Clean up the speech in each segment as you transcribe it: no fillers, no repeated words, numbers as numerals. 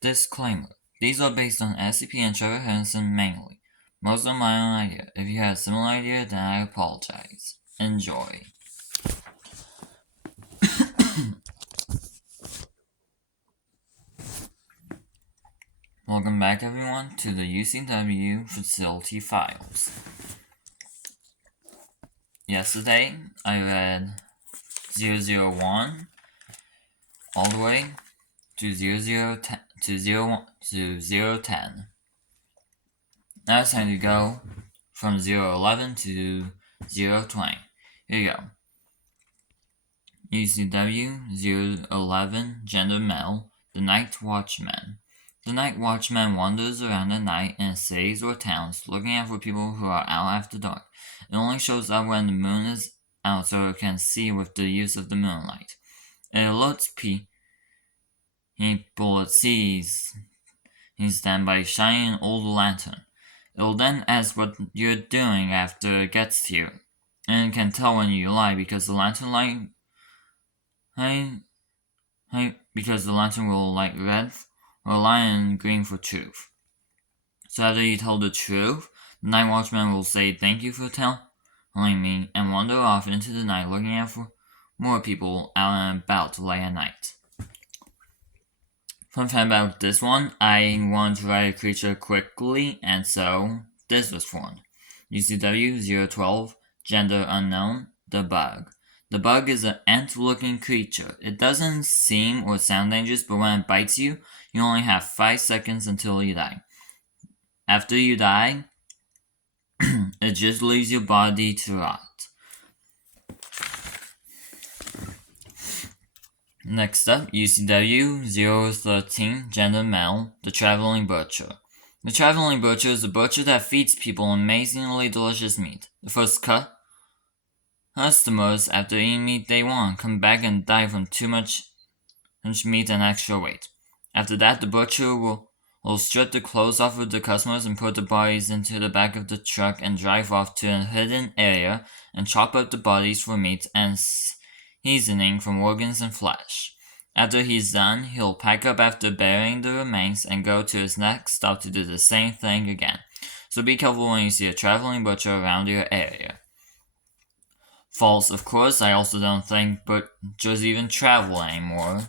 Disclaimer: these are based on SCP and Trevor Henderson mainly. Most are my own idea. If you have a similar idea, then I apologize. Enjoy. Welcome back, everyone, to the U.C.W. Facility Files. Yesterday, I read 001 all the way to 010. Now it's time to go from 011 to 020. Here you go. U.C.W. 011 Gender Male, the Night Watchman. The Night Watchman wanders around at night in cities or towns, looking out for people who are out after dark. It only shows up when the moon is out so it can see with the use of the moonlight. It alerts people it sees them by shining an old lantern. It will then ask what you're doing after it gets to you, and it can tell when you lie because the lantern will light red or lion green for truth. So after you tell the truth, the night watchman will say thank you for telling me and wander off into the night looking out for more people out and about to lay at night. Fun fact about this one, I wanted to write a creature quickly, and so this was formed. U.C.W. 012, Gender Unknown, the Bug. The Bug is an ant-looking creature. It doesn't seem or sound dangerous, but when it bites you, you only have 5 seconds until you die. After you die, it just leaves your body to rot. Next up, U.C.W. 013, Gender Male, the Traveling Butcher. The Traveling Butcher is a butcher that feeds people amazingly delicious meat. The first customers, after eating meat they want, come back and die from too much meat and extra weight. After that, the butcher will strip the clothes off of the customers and put the bodies into the back of the truck and drive off to a hidden area and chop up the bodies for meat and seasoning from organs and flesh. After he's done, he'll pack up after burying the remains and go to his next stop to do the same thing again. So be careful when you see a traveling butcher around your area. False, of course. I also don't think butchers even travel anymore.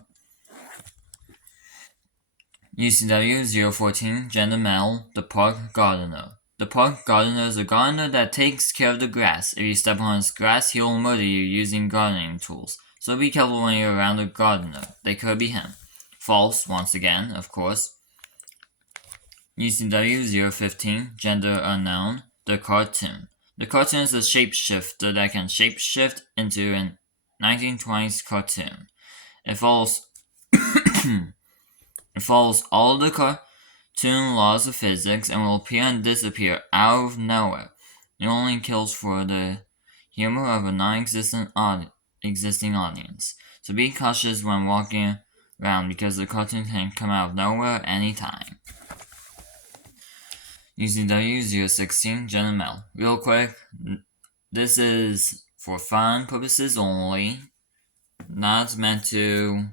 U.C.W. 014, Gender Male, the Park Gardener. The park gardener is a gardener that takes care of the grass. If you step on his grass, he will murder you using gardening tools. So be careful when you're around a gardener. They could be him. False, once again, of course. U.C.W. 015, Gender Unknown, the Cartoon. The cartoon is a shapeshifter that can shapeshift into a 1920s cartoon. It follows all the cartoon laws of physics and will appear and disappear out of nowhere. It only kills for the humor of a non-existing audience. So be cautious when walking around because the cartoon can come out of nowhere anytime. U.C.W. 016, Gender Male. Real quick, this is for fun purposes only, not meant to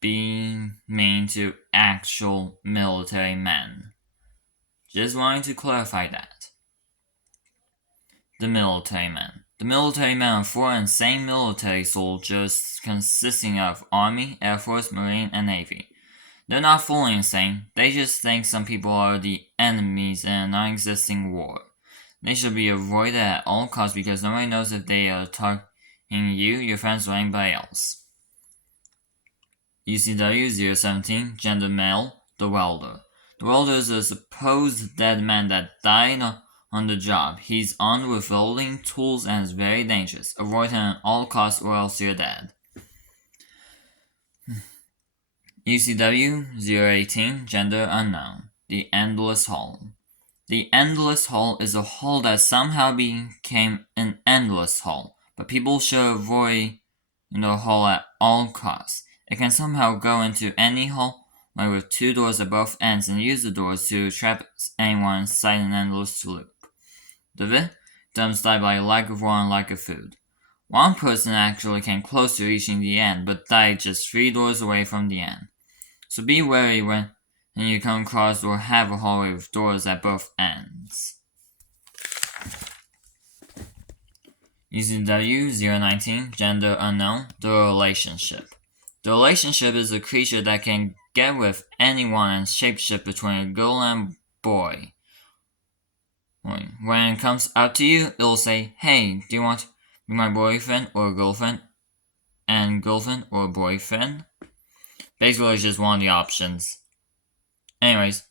be mean to actual military men. Just wanting to clarify that. The military men. The military men are four insane military soldiers consisting of Army, Air Force, Marine, and Navy. They're not fully insane, they just think some people are the enemies in a non-existing war. They should be avoided at all costs because nobody knows if they are targeting you, your friends, or anybody else. U.C.W. 017, Gender Male, the Welder. The welder is a supposed dead man that died on the job. He's armed with welding tools and is very dangerous. Avoid him at all costs or else you're dead. U.C.W. 018, Gender Unknown, the Endless Hall. The Endless Hall is a hall that somehow became an endless hall, but people should avoid the hall at all costs. It can somehow go into any hallway with two doors at both ends and use the doors to trap anyone inside an endless loop. The victims die by lack of water and lack of food. One person actually came close to reaching the end, but died just 3 doors away from the end. So be wary when you come across or have a hallway with doors at both ends. U.C.W. 019, gender unknown, the relationship. The relationship is a creature that can get with anyone and shapeshift between a girl and boy. When it comes up to you, it'll say, "Hey, do you want to be my boyfriend or girlfriend?" And girlfriend or boyfriend. Basically, it's just one of the options. Anyways,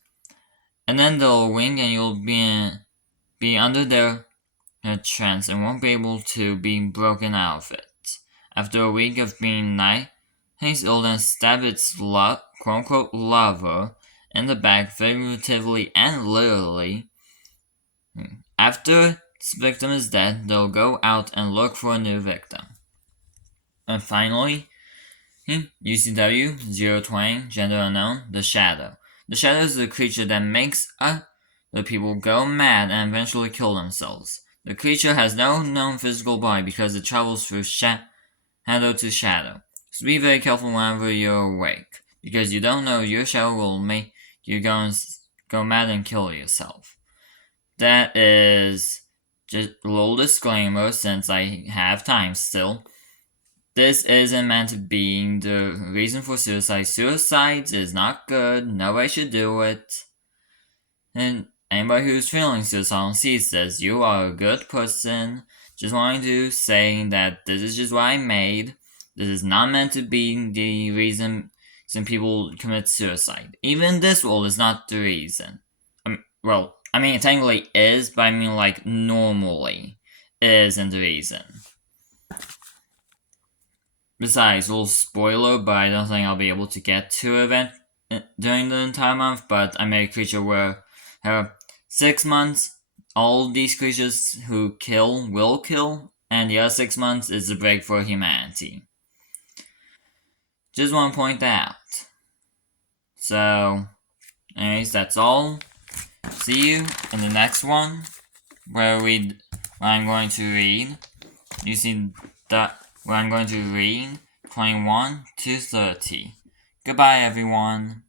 and then they'll wink and you'll be under their trance and won't be able to be broken out of it. After a week of being nice, it'll then stab its quote-unquote lover in the back, figuratively and literally. After its victim is dead, they'll go out and look for a new victim. And finally, U.C.W. 020, gender unknown, the Shadow. The Shadow is a creature that makes the people go mad and eventually kill themselves. The creature has no known physical body because it travels through shadow to shadow. So be very careful whenever you're awake, because you don't know your shadow will make you go mad and kill yourself. That is just a little disclaimer since I have time still. This isn't meant to be the reason for suicide. Suicide is not good. Nobody should do it. And anybody who's feeling suicidal sees this, you are a good person. Just wanting to say that this is just what I made. This is not meant to be the reason some people commit suicide. Even this world is not the reason. It technically is, but like normally isn't the reason. Besides, a little spoiler, but I don't think I'll be able to get to event during the entire month, but I made a creature where 6 months, all these creatures who kill will kill, and the other 6 months is a break for humanity. Just want to point that out. So, anyways, that's all. See you in the next one, where I'm going to read. You see that where I'm going to read 21 to 30. Goodbye, everyone.